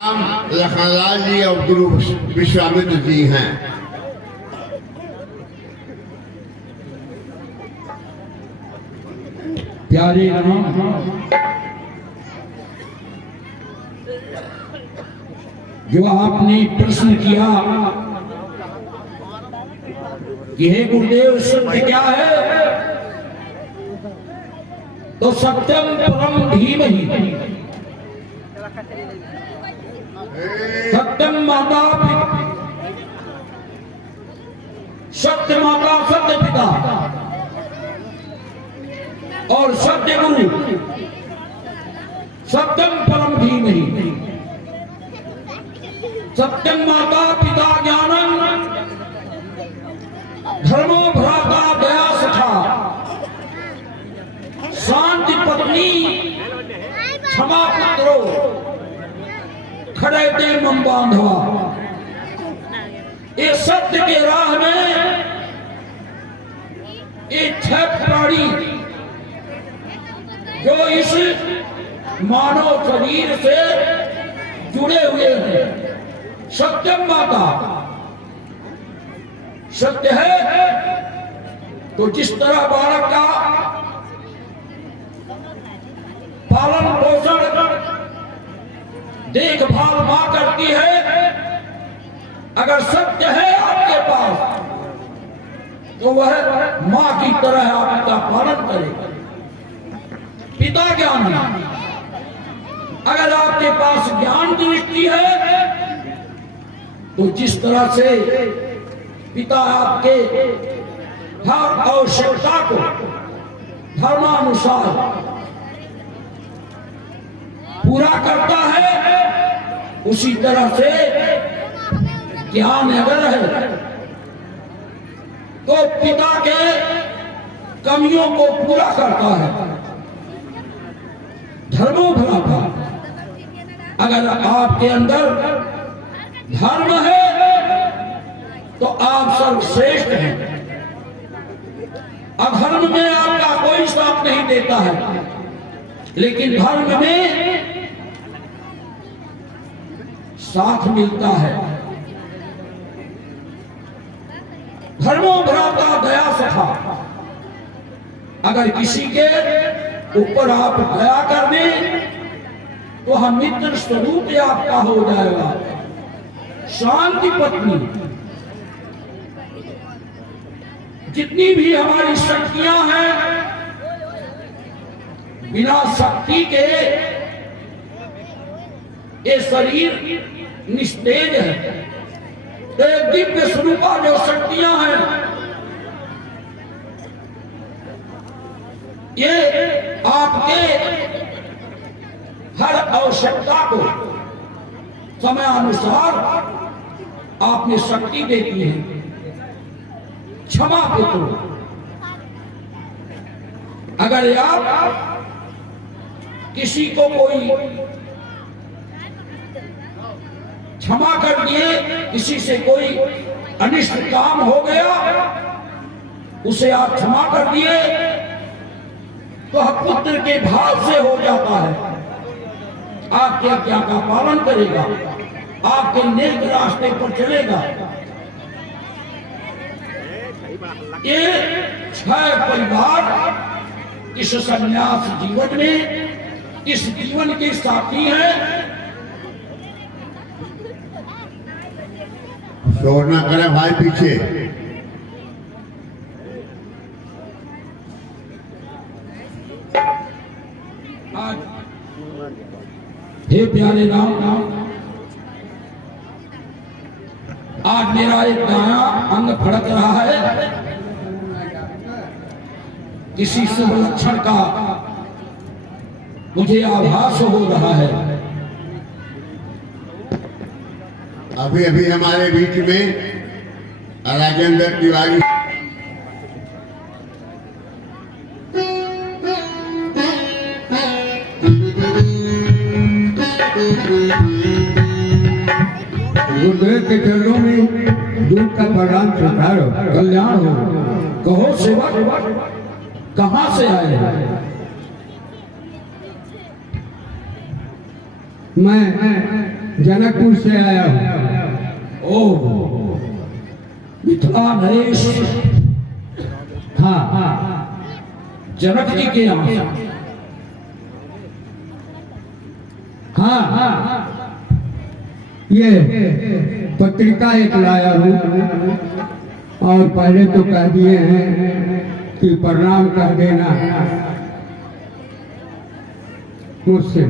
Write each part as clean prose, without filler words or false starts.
लखनलाल जी और गुरु विश्वामित्र जी हैं। प्यारे राम, जो आपने प्रश्न किया कि हे गुरुदेव सत्य क्या है, तो सत्यम परम धीमहि, सत्यम माता सत्य माता सत्य पिता और सत्य गुरु, सत्यम परम धीमहि, सत्यम माता पिता ज्ञानम, धर्मो भ्राता दया सखा, शांति पत्नी क्षमा पुत्रो, खड़े ते मम बांधवा। ये सत्य के राह में ये छह प्राणी जो इस मानव शरीर से जुड़े हुए हैं, सत्यम माता सत्य है। तो जिस तरह बालक का पालन पोषण देखभाल मां करती है, अगर सत्य है आपके पास तो वह मां की तरह आपका पालन करेगा। पिता ज्ञान, अगर आपके पास ज्ञान दृष्टि है तो जिस तरह से पिता आपके हर आवश्यकता को धर्मानुसार पूरा करता है, उसी तरह से ज्ञान अगर है तो पिता के कमियों को पूरा करता है। धर्मो भ्राता, अगर आपके अंदर धर्म है तो आप सर्वश्रेष्ठ हैं। अधर्म में आपका कोई साथ नहीं देता है, लेकिन धर्म में साथ मिलता है। धर्मो भ्राता दया सखा, अगर किसी के ऊपर आप दया कर दें तो हम मित्र स्वरूप आपका हो जाएगा। शांति पत्नी, जितनी भी हमारी शक्तियां हैं, बिना शक्ति के ये शरीर निस्तेज है। तो दिव्य स्वरूपा जो शक्तियां हैं, ये आपके हर आवश्यकता को समय अनुसार आपने शक्ति देती है। क्षमा पुत्र, अगर आप किसी को कोई क्षमा कर दिए, किसी से कोई अनिष्ट काम हो गया, उसे आप क्षमा कर दिए तो पुत्र के भाव से हो जाता है। आपके आज्ञा का पालन करेगा, आपके नेक रास्ते पर चलेगा। ये छह परिवार इस संन्यास जीवन में, इस जीवन के साथी हैं। शोर ना करें भाई पीछे। हे प्यारे राम, आज मेरा एक दाया अंग फड़क रहा है, किसी शुभ लक्षण का मुझे आभास हो रहा है। अभी अभी हमारे बीच में राजेंद्र तिवारी गुरुदेव के चरणों में दूध का प्रदान स्वीकार हो, कल्याण हो। कहो सेवक, कहां से आए हैं? मैं जनकपुर से आया हूँ। ओ मिथिला नरेश, हाँ, जनक जी के यहाँ से। हाँ, ये पत्रिका एक लाया हूँ और पहले तो कह दिए हैं कि प्रणाम कह देना मुझसे।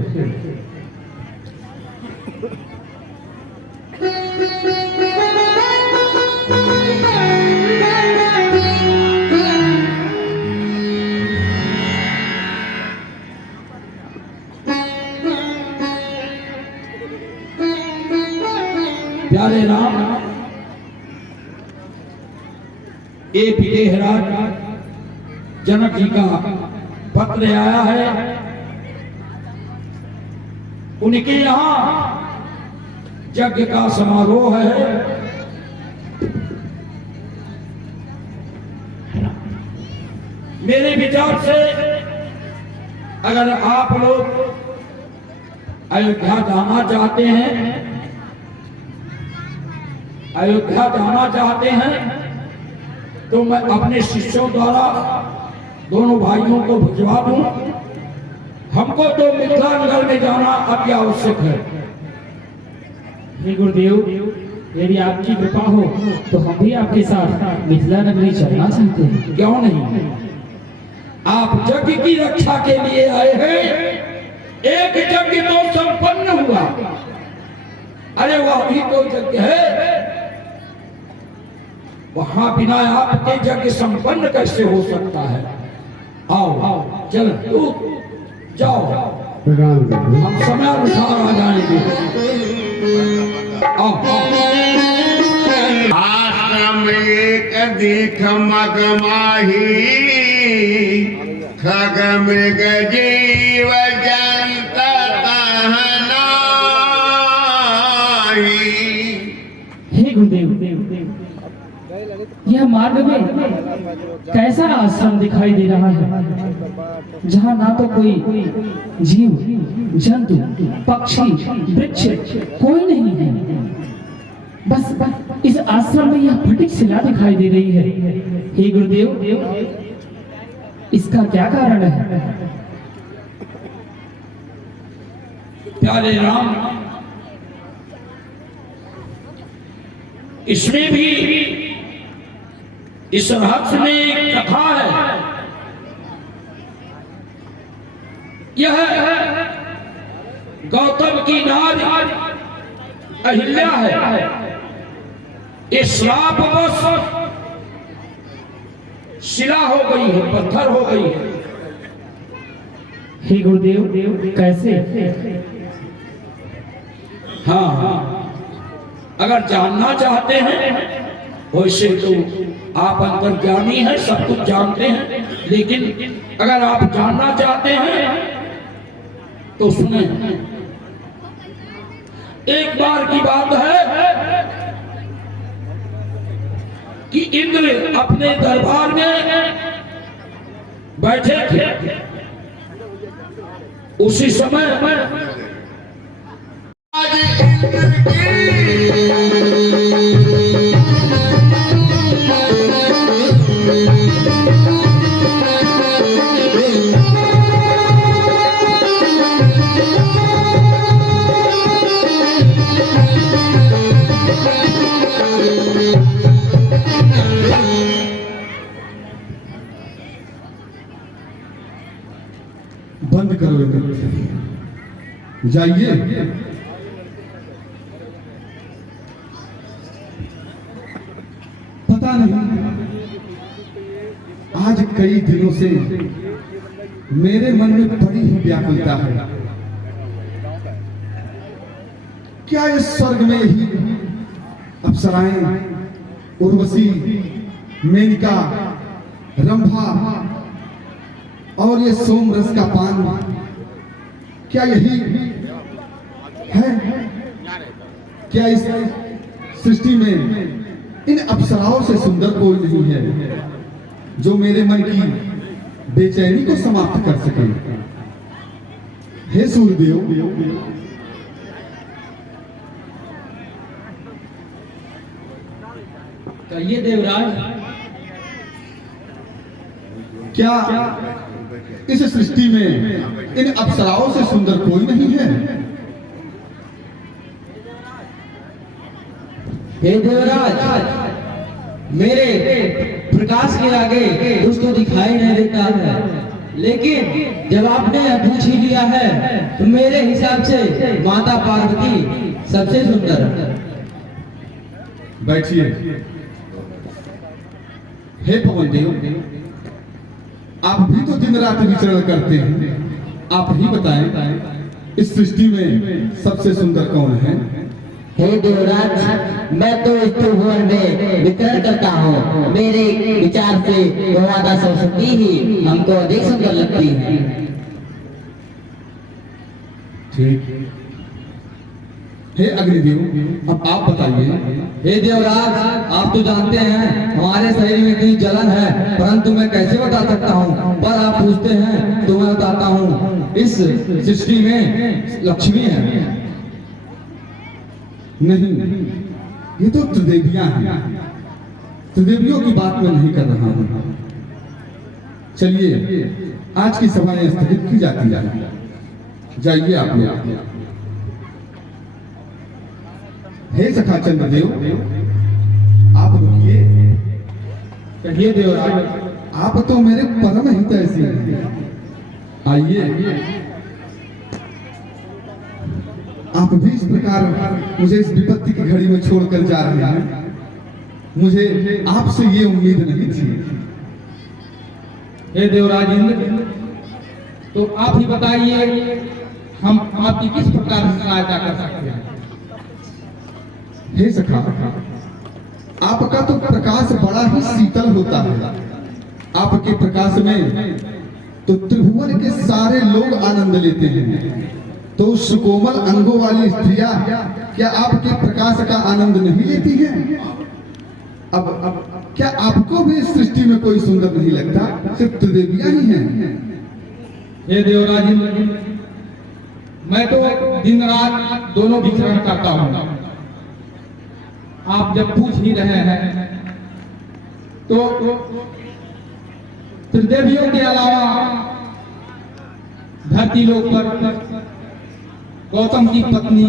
प्यारे राम, एक विदेहराज जनक जी का पत्र आया है। उनके यहाँ यज्ञ का समारोह है। मेरे विचार से अगर आप लोग अयोध्या जाना चाहते हैं, तो मैं अपने शिष्यों द्वारा दोनों भाइयों को भिजवा दूं। हमको तो मिथिला नगर में जाना अति आवश्यक है। हे गुरुदेव, यदि आपकी कृपा हो तो हम भी आपके साथ मिथिला नगरी चलना चाहते हैं। क्यों नहीं? आप यज्ञ की रक्षा के लिए आए हैं। एक यज्ञ तो संपन्न हुआ, अरे वह भी तो यज्ञ है। वहां बिना आपके यज्ञ संपन्न कैसे हो सकता है? आओ चल तू जाओ, हम समय अनुसार आ जाएंगे। आश्रम एक देख मगमाही, खग मृग जीव जंत हे गुरुदेव, यह मार्ग में कैसा आश्रम दिखाई दे रहा है, जहाँ ना तो कोई जीव जंतु पक्षी वृक्ष कोई नहीं है। बस इस आश्रम में यह फटिक शिला दिखाई दे रही है। हे गुरुदेव, इसका क्या कारण है? प्यारे राम, इसमें भी इस रहस्य में एक कथा है। यह गौतम की नारी अहिल्या है। ये श्रापवश शिला हो गई है, पत्थर हो गई है। हे गुरुदेव, कैसे? हाँ, अगर जानना चाहते हैं वैसे तो आप अंतर्ज्ञानी हैं, सब कुछ जानते हैं, लेकिन अगर आप जानना चाहते हैं तो सुने। एक बार की बात है कि इंद्र अपने दरबार में बैठे थे। उसी समय बंद करो, जाइए। पता नहीं आज कई दिनों से मेरे मन में बड़ी ही व्याकुलता है। क्या इस स्वर्ग में ही अप्सराएं, उर्वशी, मेनका, रंभा और ये सोम रस का पान, क्या यही है? क्या इस सृष्टि में इन अप्सराओं से सुंदर कोई नहीं है जो मेरे मन की बेचैनी को समाप्त कर सके? हे सूर्यदेव, कहिए देवराज। क्या इस सृष्टि में इन अप्सराओं से सुंदर कोई नहीं है? हे देवराज, मेरे प्रकाश के आगे कुछ तो दिखाई नहीं देता है, लेकिन जब आपने पूछ ही लिया है तो मेरे हिसाब से माता पार्वती सबसे सुंदर है। बैठिए। हे पवन देव, आप भी तो दिन रात विचरण करते हैं, आप ही बताएं इस सृष्टि में सबसे सुंदर कौन है? हे देवराज, मैं तो इस त्रिभुवन में विचरण करता हूँ। मेरे विचार से वो माता सरस्वती ही हमको अधिक सुंदर लगती है। ठीक। हे अग्निदेव, अब आप बताइए। हे देवराज, आप तो जानते हैं हमारे शरीर में इतनी जलन है, परंतु मैं कैसे बता सकता हूँ? पर आप पूछते हैं तो मैं बताता हूँ। इस सृष्टि में लक्ष्मी है। नहीं, ये तो त्रिदेवियां हैं। त्रिदेवियों की बात मैं नहीं कर रहा हूं। चलिए, आज की सभाएं स्थगित की जाती है। जाइए आप लोग। हे सखा चंद्रदेव, आप रुकिए। कहिए देवराज। आप तो मेरे परम हितैषी हैं। आइए, आप भी इस प्रकार मुझे इस विपत्ति की घड़ी में छोड़कर जा रहे हैं। मुझे आपसे ये उम्मीद नहीं थी। हे देवराज इंद्र, तो आप ही बताइए हम आपकी किस प्रकार से सहायता कर सकते हैं? हे सखा, आपका तो प्रकाश बड़ा ही शीतल होता है। आपके प्रकाश में तो त्रिभुवन के सारे लोग आनंद लेते हैं। तो उस सुकोमल अंगों वाली स्त्रियां क्या आपके प्रकाश का आनंद नहीं लेती हैं? अब क्या आपको भी इस सृष्टि में कोई सुंदर नहीं लगता? सिर्फ त्रिदेवियां ही हैं। हे देवराज इंद्र, मैं तो दिन रात दोनों विचरण करता हूँ। आप जब पूछ ही रहे हैं तो त्रिदेवियों के अलावा धरती लोक पर गौतम की पत्नी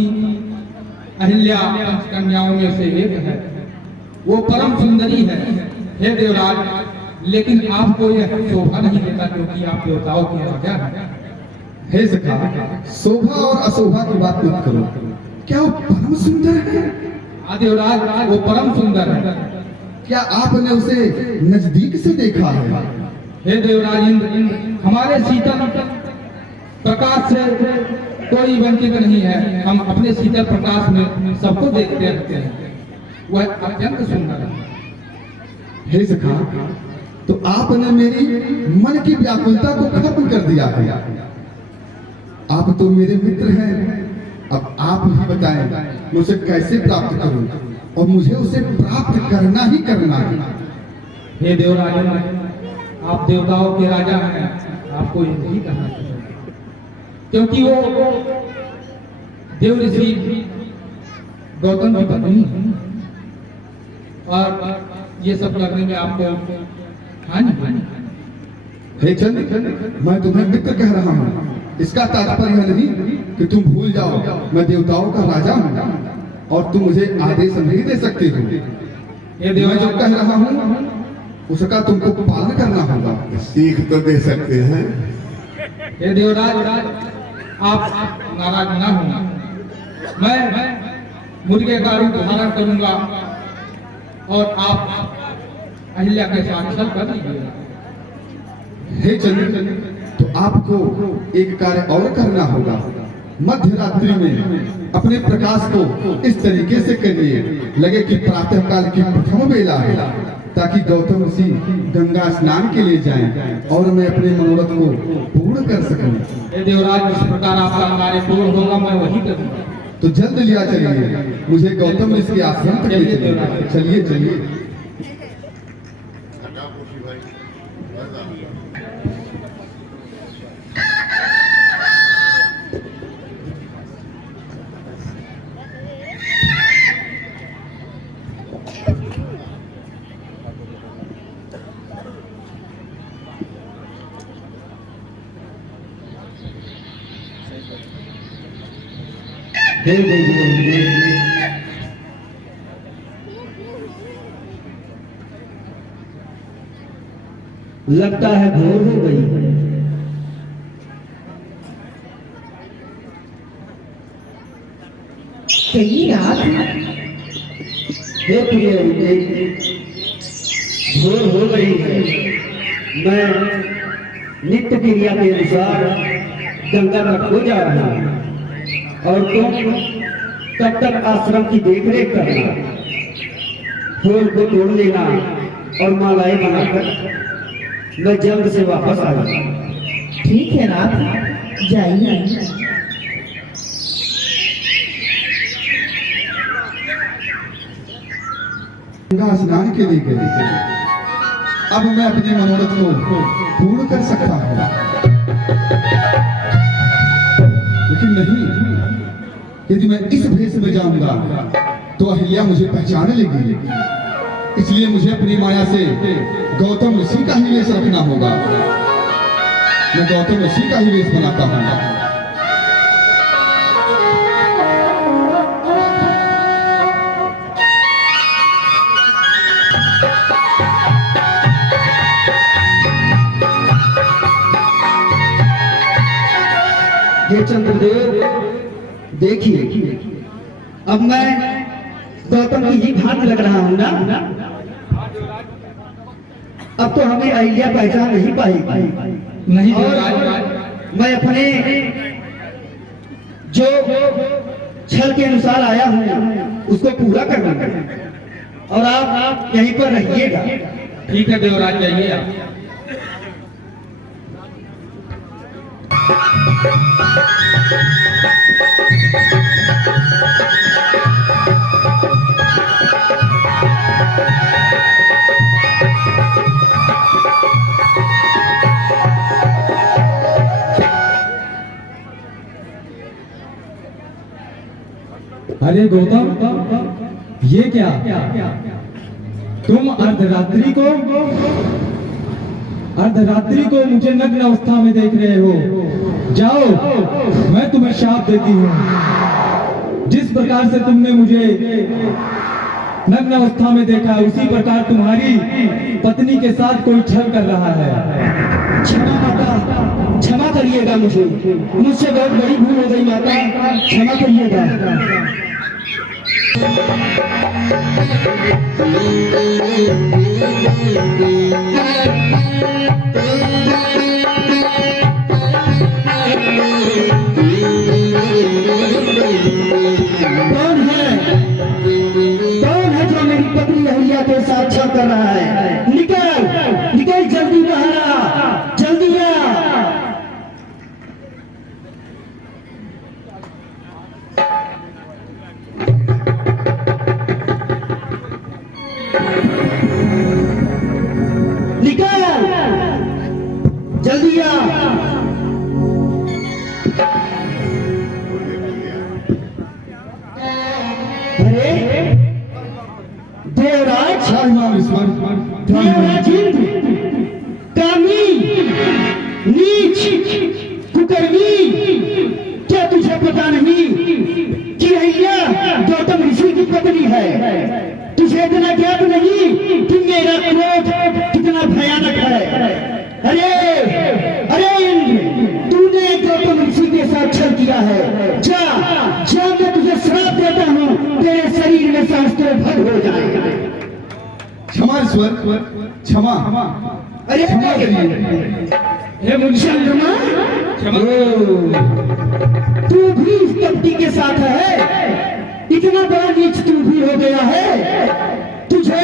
अहिल्या पंचकन्याओं में से एक है। वो परम सुंदरी है। हे देवराज, लेकिन आपको यह शोभा नहीं देता क्योंकि आप देवताओं के राजा हैं। हे सखा, शोभा और अशोभा की बात मत करो। क्या वो परम सुंदर है? देवराज, वो परम सुंदर है। क्या आपने उसे नजदीक से देखा है? हे देवराज इंद्र, हमारे शीतल प्रकाश से कोई वंचित नहीं है। हम अपने शीतल प्रकाश में सबको देखते रहते हैं। वह अत्यंत सुंदर है। हे सखा, तो आपने मेरी मन की व्याकुलता को खत्म कर दिया है। आप तो मेरे मित्र हैं। अब आप ही बताएं मैं उसे कैसे प्राप्त करूं, और मुझे उसे प्राप्त करना ही करना है। हे देवराज, आप देवताओं के राजा हैं। आपको यही करना चाहिए क्योंकि वो देव ऋषि गौतम की पत्नी है और ये सब करने में आपको हानि। हे चंद्र, मैं तुम्हें मित्र कह रहा हूँ। इसका तात्पर्य नहीं कि तुम भूल जाओ मैं देवताओं का राजा हूँ और तुम मुझे आदेश नहीं दे सकते हो। मैं जो कह रहा हूँ उसका तुमको पालन करना होगा। सीख तो दे सकते हैं। हे देवराज, आप नाराज ना होना। मैं मुर्गे का रूप धारण करूंगा और आप अहिल्या के साथ छल कर लीजिएगा। हे चंद्र, तो आपको एक कार्य और करना होगा। मध्य रात्रि में अपने प्रकाश को इस तरीके से करिए लगे कि प्रातः काल की प्रथम बेला है, ताकि गौतम ऋषि गंगा स्नान के लिए जाएं और मैं अपने मनोरथ को पूर्ण कर सकूं। देवराज, जिस प्रकार आपका कार्य पूर्ण होगा मैं वही करूंगा। तो जल्द लिया चलिए, मुझे गौतम ऋषि के आश्रम तक ले चलिए। चलिए चलिए। हे देवी, लगता है भोर हो गई। कहीं रात हे प्रिय भोर हो गई है। मैं नित्य क्रिया के अनुसार गंगा तट हो जा रहा हूँ और तुम तब तक आश्रम की देखरेख करना, फूल को तोड़ लेना और मालाएं बनाकर मैं जल्द से वापस आ जाऊंगा। ठीक है नाथ, जाइए। गंगा स्नान के लिए गए थे। अब मैं अपने मनोरथ को पूर्ण कर सकता हूँ, लेकिन नहीं, यदि मैं इस भेष में जाऊंगा तो अहिल्या मुझे पहचान लेगी। इसलिए मुझे अपनी माया से गौतम ऋषि का ही वेश रखना होगा। मैं गौतम ऋषि का ही वेश बनाता हूँ। ये चंद्रदेव देखिए, अब मैं गौतम की ही भांति लग रहा हूं ना। अब तो हमें अहिल्या पहचान नहीं पाएगी। नहीं और देवराज, मैं अपने जो छल के अनुसार आया हूं उसको पूरा करूंगा और आप यहीं पर रहिएगा। ठीक है देवराज, जाइए आप। अरे गौतम, ये क्या? तुम अर्धरात्रि को मुझे नग्न अवस्था में देख रहे हो। जाओ, मैं तुम्हें शाप देती हूँ। जिस प्रकार से तुमने मुझे नग्न अवस्था में देखा, उसी प्रकार तुम्हारी पत्नी के साथ कोई छल कर रहा है। क्षमा माता, क्षमा करिएगा, मुझसे बहुत बड़ी भूल हो गई माता, क्षमा करिएगा। कौन है जो मेरी पत्नी अहिल्या के साथ छल कर रहा है? निकल निकल, जल्दी बाहर आ, जल्दी आ। निकल, जल्दी आ। अरे देवराज, देवराज कामी, नीच, कुकर्मी, क्या तुझे पता नहीं कि अहिल्या गौतम ऋषि की पत्नी है? तुझे इतना ज्ञात नहीं कि मेरा क्रोध कितना भयानक है? अरे अरे इंद्र, तूने गौतम ऋषि के साथ छल किया है। जा जा, मैं तुझे श्राप देता हूँ, तेरे शरीर में शास्त्र भंग हो जाए। क्षमा ईश्वर, क्षमा। अरे क्षमा करिए। हे मुझे चंद्रमा, क्षमा। तू भी इस कपटी के साथ है? इतना बड़ा नीच तू भी हो गया है? तुझे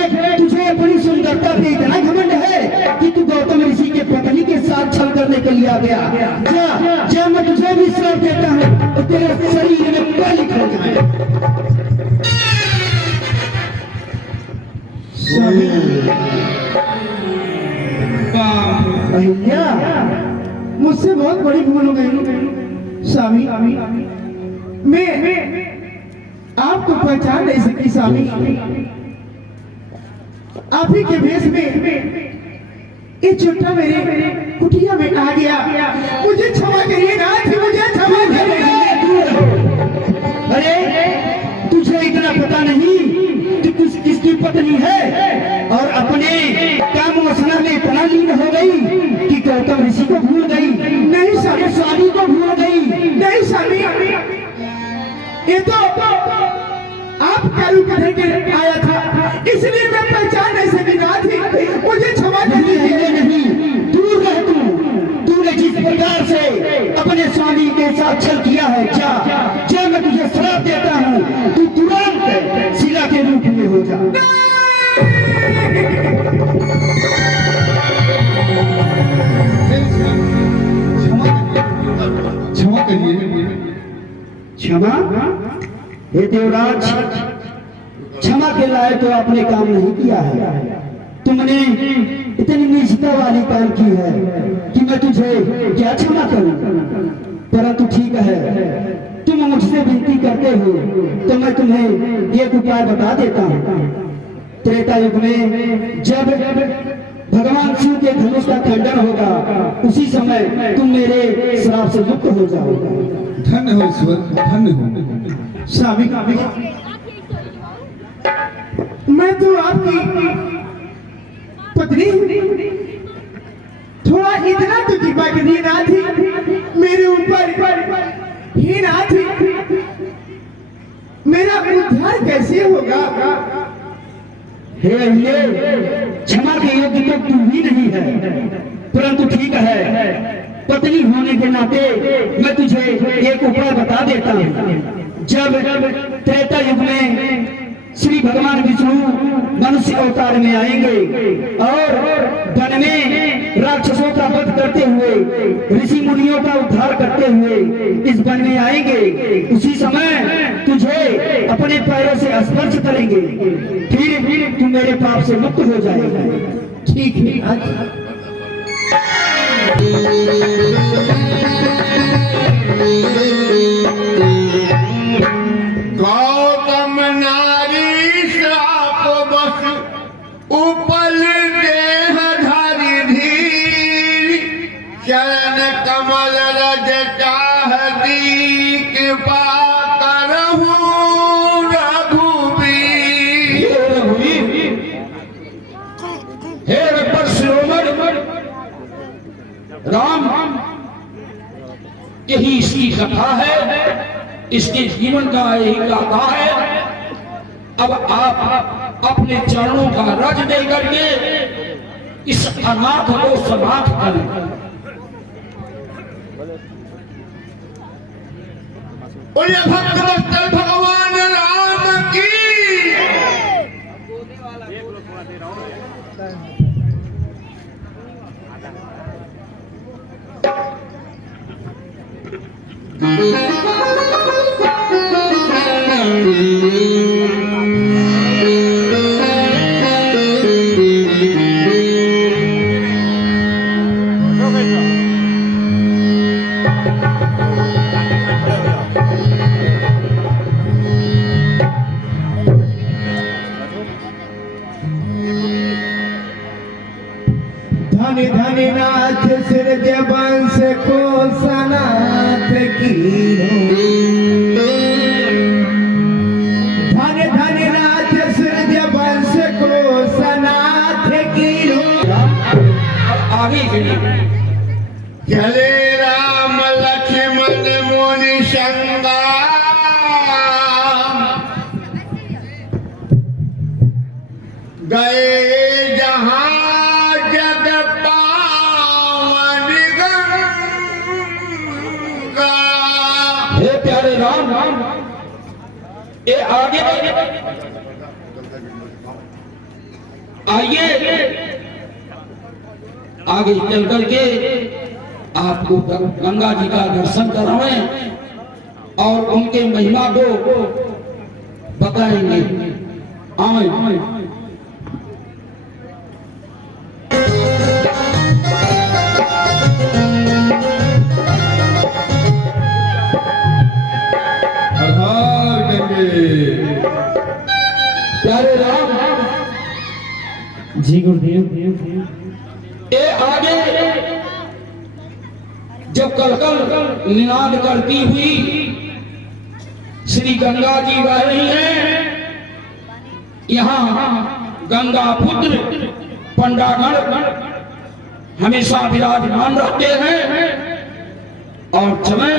अपनी सुंदरता पे इतना घमंड है कि तू गौतम ऋषि के पत्नी के साथ छल करने के लिए आ गया। जा जा, मैं तुझे भी श्राप देता हूँ और तेरे शरीर में कालिक हो जाए। अहिल्या, मुझसे बहुत बड़ी भूल हो गई स्वामी। मैं आपको पहचान नहीं सकी स्वामी। आप ही के भेष में ये छोटा मेरे कुटिया में आ गया। मुझे क्षमा करिए नाथ, मुझे क्षमा करिए। अरे तुझे इतना पता नहीं कि तू किसकी पत्नी है और अपने काम वासना में इतना लीन हो गई कि गौतम ऋषि को भूल गई, नहीं सारे स्वामी को भूल गई। नहीं स्वामी, ये तो आप क्या रूप धर के आया था, इसलिए मैं पहचान नहीं सकी ना थी, मुझे क्षमा कर दीजिए। नहीं, दूर रह तूने जिस प्रकार से अपने स्वामी के साथ छल किया है, जा मैं तुझे श्राप देता हूँ, तू तुरंत शिला के रूप में हो जा। क्षमा करिए। क्षमा? हे देवराज, क्षमा के लायक तो आपने काम नहीं किया है। तुमने इतनी नीचता वाली काम की है कि मैं तुझे क्या क्षमा करूं। परंतु ठीक है, तुम मुझसे विनती करते हो तो मैं तुम्हें एक उपाय बता देता हूं। त्रेता युग में जब भगवान शिव के धनुष का खंडन होगा, उसी समय तुम मेरे श्राप से मुक्त हो जाओगे। धन्य हो ईश्वर, धन्य हो। स्वामी, मैं तो आपकी पत्नी, थोड़ा इतना तो कृपा करिए ना थी, मेरे ऊपर ही ना थी, मेरा उद्धार कैसे होगा? हे अहिए, क्षमा के योग्य तो तू भी नहीं है, परंतु ठीक है, पत्नी होने के नाते मैं तुझे एक उपाय बता देता हूँ। जब त्रेता युग में श्री भगवान विष्णु मनुष्य अवतार में आएंगे और वन में राक्षसों का वध करते हुए, ऋषि मुनियों का उद्धार करते हुए इस वन में आएंगे, उसी समय तुझे अपने पैरों से स्पर्श करेंगे, फिर तू मेरे पाप से मुक्त हो जाएगा। ठीक है। गौतम नारी श्राप बस उपल देह धरि धीर, चरण कमल रज चाहती कृपा करहु रघुवीर। हे रघुवर शिरोमणि राम, यही इसकी कथा है, इसके जीवन का यही गाथा है। अब आप अपने चरणों का रज दे करके इस अनाथ को समाप्त करें। बोलिए भक्त वत्सल भगवान राम की। धन धन नाथ सिरज वंश को सनाथ कीनो, धन धन नाथ सिरज वंश को सनाथ कीनो। आगे के लिए चले राम लक्ष्मण मुनि संगा, गए जहां जग पावन गंगा। हे प्यारे राम, ये आगे आइए, आगे चल करके आपको गंगा जी का दर्शन कराएं और उनके महिमा को बताएंगे। आए आधार गंगे। प्यारे राम जी गुरुदेव। ये आगे जब कलकल निनाद करती हुई श्री गंगा जी बह रही हैं। यहाँ गंगा पुत्र पंडागण हमेशा विराजमान रहते हैं और समय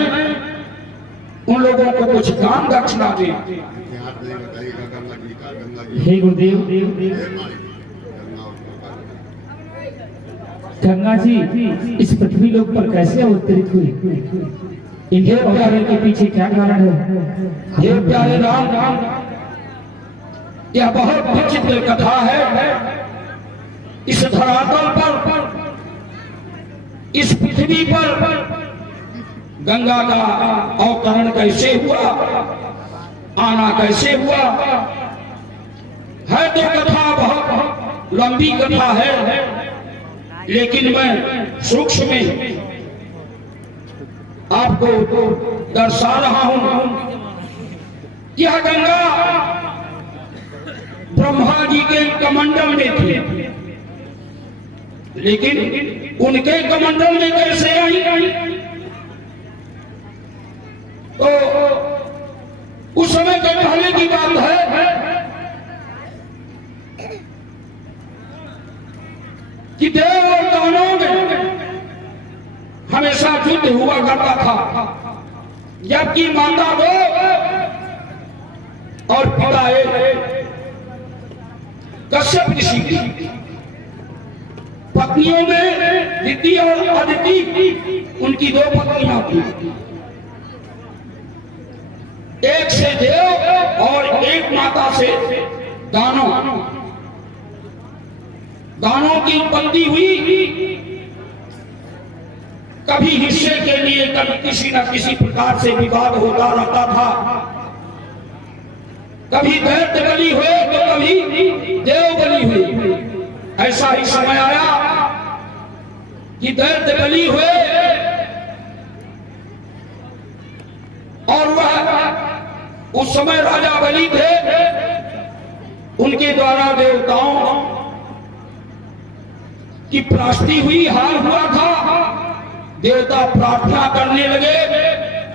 उन लोगों को कुछ दान दक्षिणा दे। हे गुरुदेव, गंगा जी इस पृथ्वी लोक पर कैसे अवतरित हुई? इनके अवतार के पीछे क्या कारण है? ये प्यारे राम, यह बहुत विचित्र कथा है। इस धरातल पर, इस पृथ्वी पर गंगा का अवतरण कैसे हुआ, आना कैसे हुआ है। तो कथा बहुत लंबी कथा है, लेकिन मैं सूक्ष्म में आपको दर्शा रहा हूं। यह गंगा ब्रह्मा जी के कमंडल में थी, लेकिन उनके कमंडल में कैसे आई? तो उस समय के पहले की बात है कि देव और दानवों में हमेशा युद्ध हुआ करता था, जबकि माता दो और पिता एक। कश्यप ऋषि की पत्नियों में दिति और अदिति, उनकी दो पत्नियां थी। एक से देव और एक माता से दानव। दानों की उत्पत्ति हुई। कभी हिस्से के लिए कभी किसी न किसी प्रकार से विवाद होता रहता था। कभी दैत्य बलि हुए तो कभी देव बलि हुई। ऐसा ही समय आया कि दैत्य बलि हुए और वह उस समय राजा बलि थे। उनके द्वारा देवताओं की प्राश्ति हुई, हार हुआ था। देवता प्रार्थना करने लगे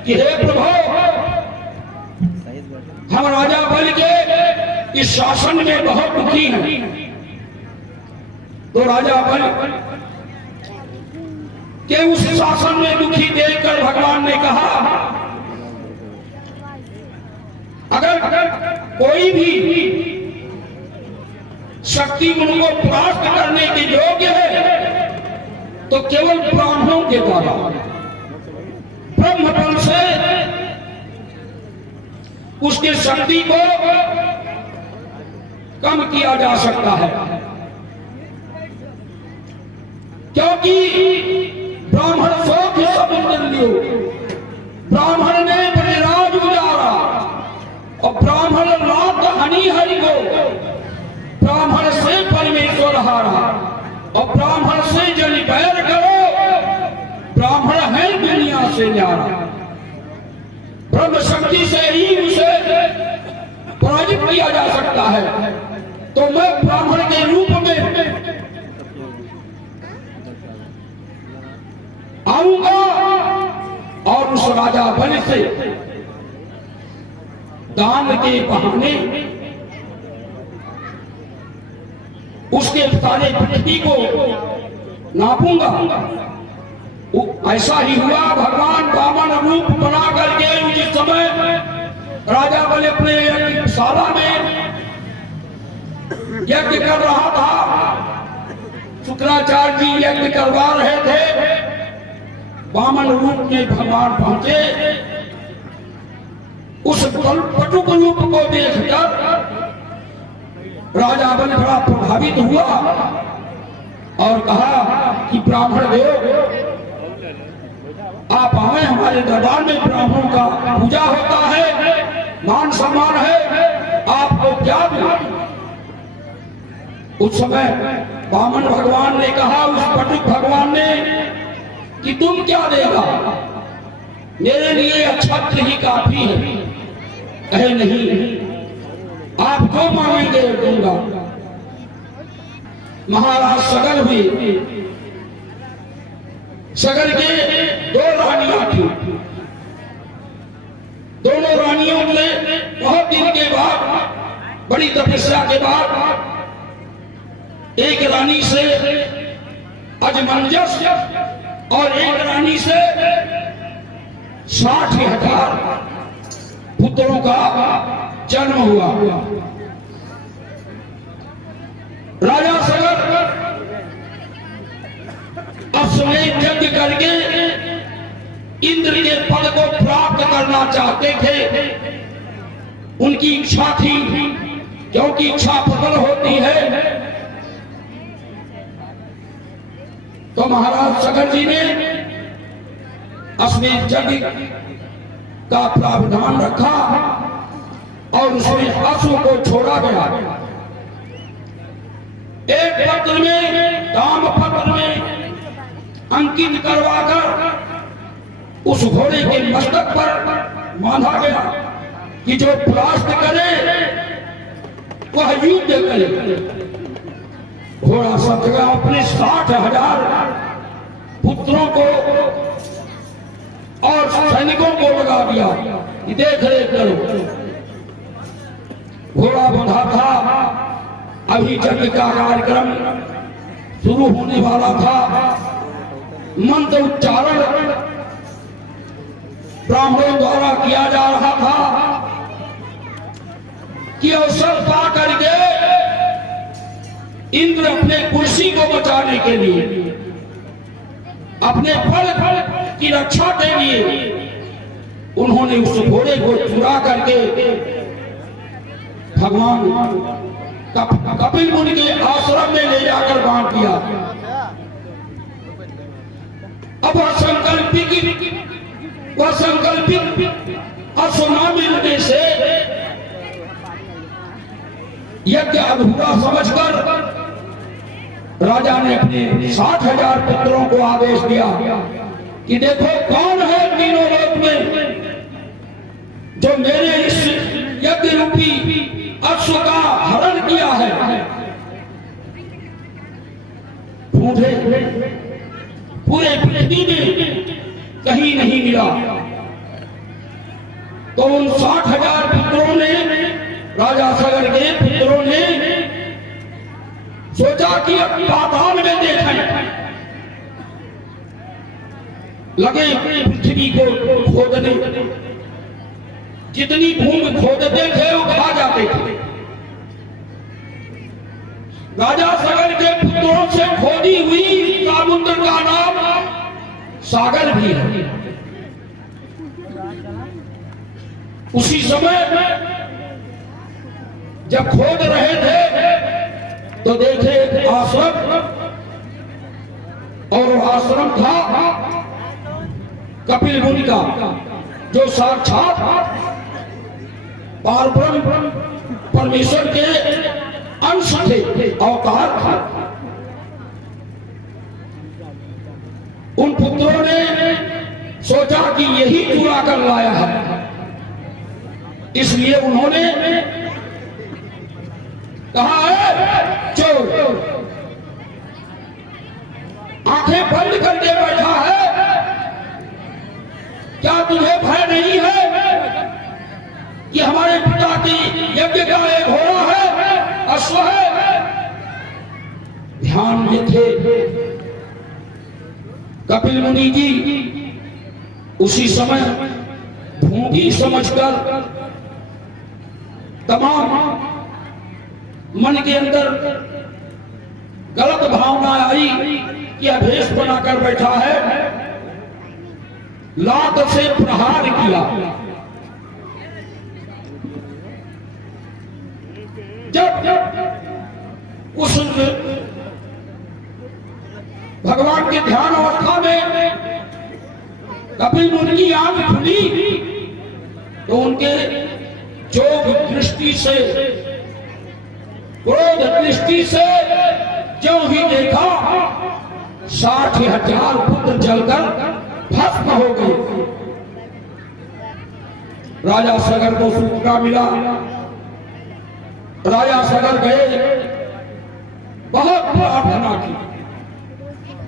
कि हे प्रभु, हम राजा बलि के इस शासन में बहुत दुखी हैं। तो राजा बलि के उस शासन में दुखी देखकर भगवान ने कहा, अगर कोई भी शक्ति उनको प्राप्त करने के योग्य है तो केवल ब्राह्मणों के द्वारा ब्रह्मपन से उसके शक्ति को कम किया जा सकता है। क्योंकि ब्राह्मण सो की समुद्र लियो, ब्राह्मण ने बलिराज उजारा और ब्राह्मण लात हनी हरि को, ब्राह्मण से परमेश्वर हारा और ब्राह्मण से जल बैर करो। ब्राह्मण है दुनिया से न्यारा, ब्रह्म शक्ति से ही उसे पराजित किया जा सकता है। तो मैं ब्राह्मण के रूप में आऊंगा और उस राजा बलि से दान के बहाने उसके सारे पृथ्वी को नापूंगा। ऐसा ही हुआ। भगवान वामन रूप बना करके उस समय राजा बलि अपने यज्ञशाला में यज्ञ कर रहा था। शुक्राचार्य जी यज्ञ करवा रहे थे। वामन रूप में भगवान पहुंचे। उस पटुक रूप को देखकर राजा बलि बड़ा प्रभावित हुआ और कहा कि ब्राह्मण देव आप आए हमारे दरबार में। ब्राह्मणों का पूजा होता है, मान सम्मान है, आपको क्या मिला? उस समय वामन भगवान ने कहा उस पटुक भगवान ने कि तुम क्या देगा, मेरे लिए छत्र ही काफी है। कहे नहीं, आप जो मांगेंगे दूंगा। महाराज सगर हुए। सगर के दो रानियां थी। दोनों रानियों ने बड़ी तपस्या के बाद एक रानी से अजमंजस और एक रानी से 60,000 पुत्रों का जन्म हुआ। राजा सगर अश्वमेध यज्ञ करके इंद्र के पद को प्राप्त करना चाहते थे। उनकी इच्छा थी, क्योंकि इच्छा प्रबल होती है। तो महाराज सगर जी ने अश्वमेध यज्ञ का प्रावधान रखा और उसमें अश्व को छोड़ा गया। एक पत्र में, दाम पत्र में अंकित करवाकर उस घोड़े के मस्तक पर बांधा गया कि जो परास्त करे वह युद्ध करे। घोड़ा सब जगह अपने 60,000 पुत्रों को और सैनिकों को लगा दिया कि देख रेख करो। घोड़ा बंधा था, अभी यज्ञ का कार्यक्रम शुरू होने वाला था। मंत्र उच्चारण ब्राह्मणों द्वारा किया जा रहा था कि अवसर पा करके इंद्र अपने कुर्सी को बचाने के लिए, अपने फल की रक्षा के लिए उन्होंने उस घोड़े को चुरा करके भगवान कपिल मुनि के आश्रम में ले जाकर बांट दिया। अब वह संकल्पित अश्व न मिलने से यज्ञ अधूरा समझकर राजा ने अपने 60,000 पुत्रों को आदेश दिया कि देखो कौन है तीनों लोक में जो मेरे इस यज्ञ रूपी अश्व का हरण किया है। ढूंढे पूरे पृथ्वी में कहीं नहीं मिला। तो उन 60,000 पुत्रों ने, राजा सगर के पुत्रों ने सोचा कि अब पाताल में देखें। लगे पृथ्वी को खोदने, जितनी भूमि खोदते थे वो खा जाते थे। राजा सगर के पुत्रों से खोदी हुई समुद्र का नाम सागर भी है। उसी समय जब खोद रहे थे तो देखे आश्रम, और आश्रम था कपिल मुनि का, जो साक्षात पारब्रह्म परमेश्वर के अंश थे, अवतार था। उन पुत्रों ने सोचा कि यही चुरा कर लाया है, इसलिए उन्होंने कहा है चोर, आंखें बंद करके बैठा है, क्या तुझे भय नहीं है कि हमारे पिता की यज्ञ का एक घोड़ा है, अश्व है। ध्यान में थे कपिल मुनि जी। उसी समय ढूंढी समझकर तमाम मन के अंदर गलत भावना आई कि अभेष बनाकर बैठा है, लात से प्रहार किया। जब उस भगवान के ध्यान अवस्था में कपिल मुनि की आंख खुली तो उनके जोग दृष्टि से, क्रोध दृष्टि से जो ही देखा 60,000 पुत्र जलकर भस्म हो गए। राजा सगर को सूचना मिला। राजा सगर गए, बहुत प्रार्थना की,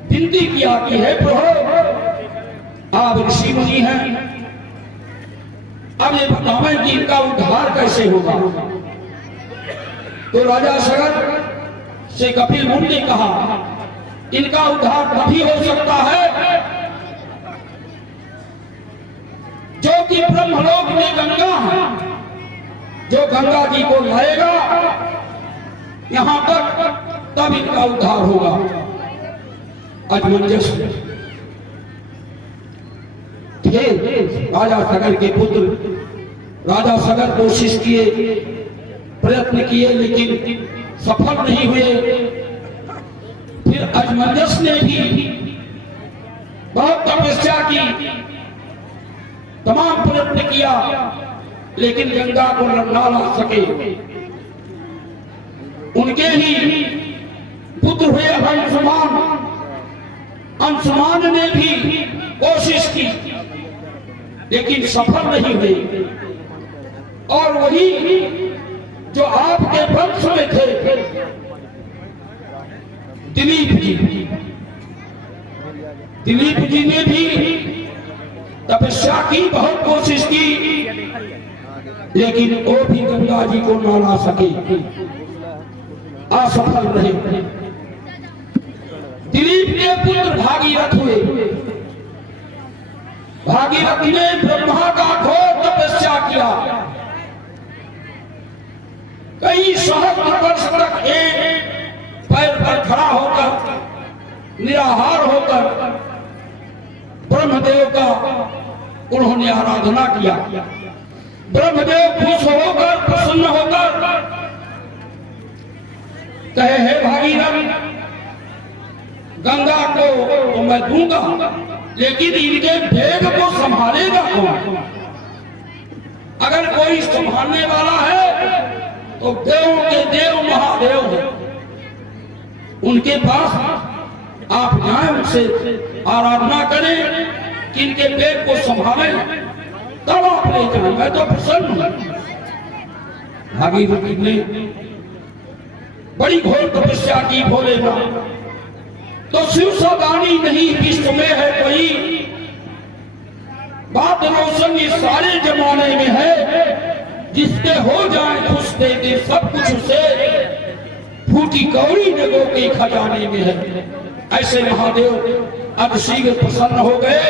विनती किया कि हे प्रभु, आप ऋषि मुनि हैं, अब ये बतावें कि इनका उद्धार कैसे होगा। तो राजा सगर से कपिल मुनि ने कहा, इनका उद्धार तभी हो सकता है जो कि ब्रह्मलोक में गंगा है, जो गंगा जी को लाएगा यहां तक, तब इनका उद्धार होगा। अजमंजस थे राजा सगर के पुत्र। राजा सगर कोशिश किए, प्रयत्न किए, लेकिन सफल नहीं हुए। फिर अजमंजस ने भी बहुत तपस्या की, तमाम प्रयत्न किया, लेकिन गंगा को ना ला सके। उनके ही पुत्र हुए अंशुमान, अंशुमान ने भी कोशिश की, लेकिन सफल नहीं हुए। और वही जो आपके वंश में थे, दिलीप जी, दिलीप जी ने भी तपस्या की, बहुत कोशिश की, लेकिन वो भी गंगा जी को ना ला सके, असफल रहे। दिलीप के पुत्र भागीरथ हुए। भागीरथ ने ब्रह्मा का घोर तपस्या किया, कई सहस्त्र वर्ष तक एक पैर पर खड़ा होकर, निराहार होकर ब्रह्मदेव का उन्होंने आराधना किया। ब्रह्मदेव खुश होकर, प्रसन्न होकर कहे, हे भागीरथ, गंगा को तो मैं दूंगा, लेकिन इनके भेद को संभालेगा कौन? अगर कोई संभालने वाला है तो देवों के देव महादेव है, उनके पास आप जाएं, उनसे आराधना करें कि इनके पेट को संभाले, तब आप ले जाएं, मैं तो प्रसन्न हूं। भागीरथ ने बड़ी घोर तपस्या की भोलेनाथ, तो शिव सदानी नहीं विश्व में है कोई, बात रोशन इस सारे जमाने में है, जिसके हो जाए खुश देते सब कुछ उसे, फूटी कौड़ी जगहों के खजाने में है। ऐसे महादेव अतिशीघ्र प्रसन्न हो गए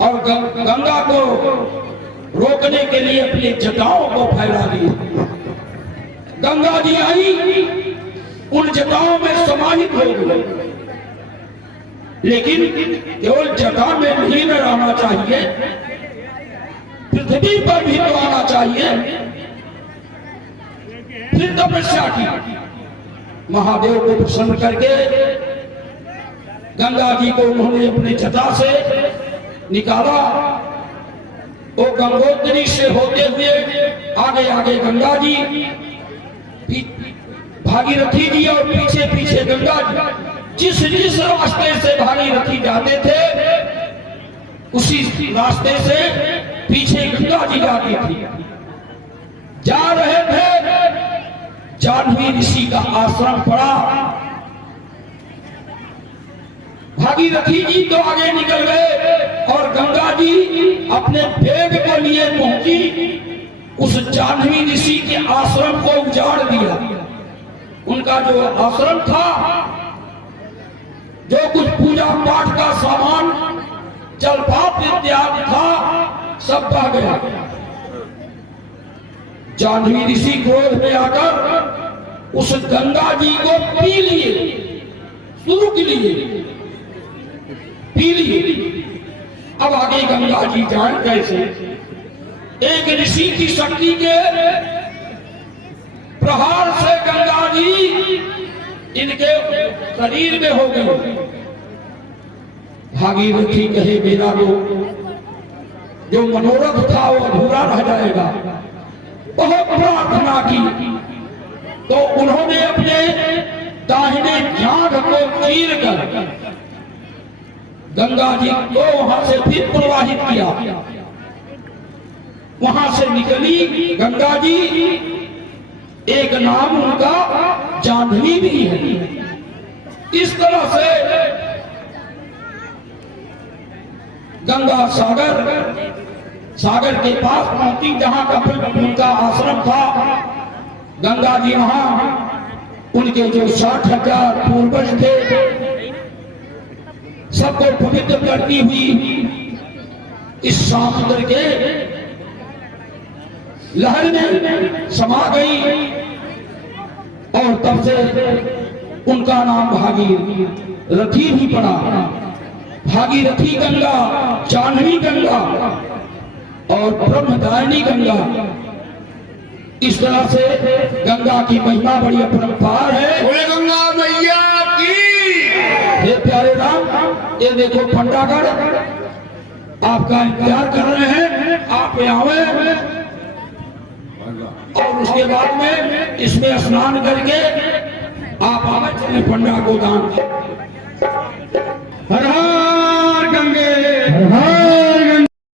और गंगा को रोकने के लिए अपनी जटाओं को फैला दिए। गंगा जी आई, उन जटाओं में समाहित हो गई, लेकिन केवल जटा में नहीं न रहना चाहिए, पृथ्वी पर भी तो आना चाहिए। फिर तपस्या की, महादेव को प्रसन्न करके गंगा जी को उन्होंने अपने जटा से निकाला। वो गंगोत्री से होते हुए आगे आगे गंगा जी, भागीरथी जी और पीछे पीछे गंगा जी। जिस जिस रास्ते से भागीरथी जाते थे, उसी रास्ते से पीछे गंगा जी जाती थी। जा रहे थे, जाह्नवी ऋषि का आश्रम पड़ा। भागीरथी जी तो आगे निकल गए और गंगा जी अपने वेग को लिए पहुंची। उस जाह्नवी ऋषि के आश्रम को उजाड़ दिया। उनका जो आश्रम था, जो कुछ पूजा पाठ का सामान, जलपात इत्यादि था, सब बह गया। जाह्नवी ऋषि क्रोध में आकर उस गंगा जी को पी लिए, शुरू के लिए पी लिए। अब आगे गंगा जी जान कैसे? एक ऋषि की शक्ति के प्रहार से गंगा जी इनके शरीर में हो गए। भागीरथी कहे, मेरा जो मनोरथ था वो अधूरा रह जाएगा। बहुत प्रार्थना की तो उन्होंने अपने दाहिने जांघ को चीर कर गंगा जी को वहां से फिर प्रवाहित किया। वहां से निकली गंगा जी, एक नाम उनका जाह्नवी भी है। इस तरह से गंगा सागर के पास पहुंची, जहां का उनका आश्रम था। गंगा जी वहां उनके जो 60,000 पूर्वज थे सबको पवित्र करती हुई इस समुद्र के लहर में समा गई और तब से उनका नाम भागीरथी भी पड़ा। भागीरथी गंगा, जानवी गंगा और ब्रह्मधारिणी गंगा, इस तरह से गंगा की महिमा बड़ी अपरंपार है। बोले गंगा मैया की। हे प्यारे राम, ये देखो पंडागढ़ आपका इंतजार कर रहे हैं, आप यहाँ आवे और उसके बाद में इसमें स्नान करके आप आवे चले पंडा को दान। हर हर